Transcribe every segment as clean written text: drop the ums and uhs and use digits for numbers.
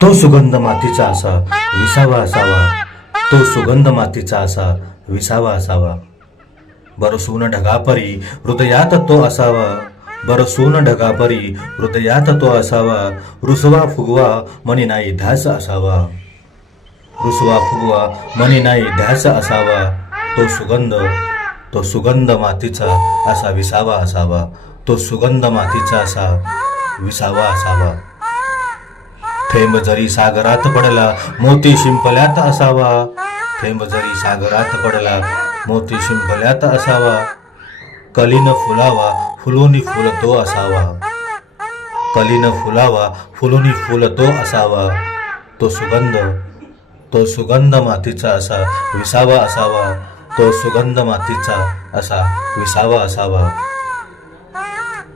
तो सुगंध मातीचा असा विसावा असावा, तो सुगंध मातीचा असा विसावा असावा. बरसून ढगापरी हृदयात तो असावा, बरसून ढगापरी हृदयात तो असावा. रुसवा फुगवा मनी नाही ध्यास असावा, रुसवा फुगवा मनी नाही ध्यास असावा. तो सुगंध मातीचा असा विसावा असावा, तो सुगंध मातीचा असा विसावा असावा. थेंब जरी सागरात पडला मोती शिंपल्यात असावा, थेंब जरी सागरात पडला मोती शिंपल्यात असावा. कलीन फुलावा फुलोनी फुल तो असावा, कलीन फुलावा फुलोनी फुल तो असावा. तो सुगंध मातीचा असा विसावा असावा, तो सुगंध मातीचा असा विसावा असावा.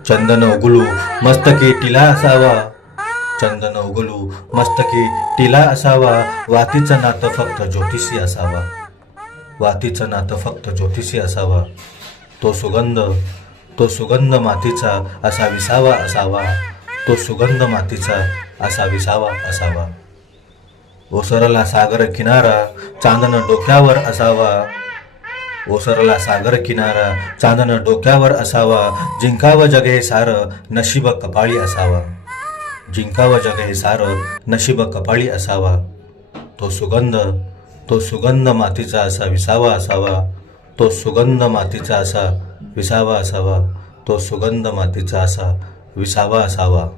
चंदन उगलू मस्तकी टिला असावा, चंदन उगलू मस्तकी टिला असावा. वातीचं नातं फक्त ज्योतिषी असावा, वातीचं नातं फक्त ज्योतिषी असावा. तो सुगंध मातीचा असा विसावा असावा, तो सुगंध मातीचा असा विसावा असावा. ओसरला सागर किनारा चांदण डोक्यावर असावा, ओसरला सागर किनारा चांदण डोक्यावर असावा. जिंकावं जग हे सारं नशीब कपाळी असावा, जिंकावं जग हे सारं नशीब कपाळी असावा. तो सुगंध मातीचा असा विसावा असावा, तो सुगंध मातीचा असा विसावा असावा, तो सुगंध मातीचा असा विसावा असावा.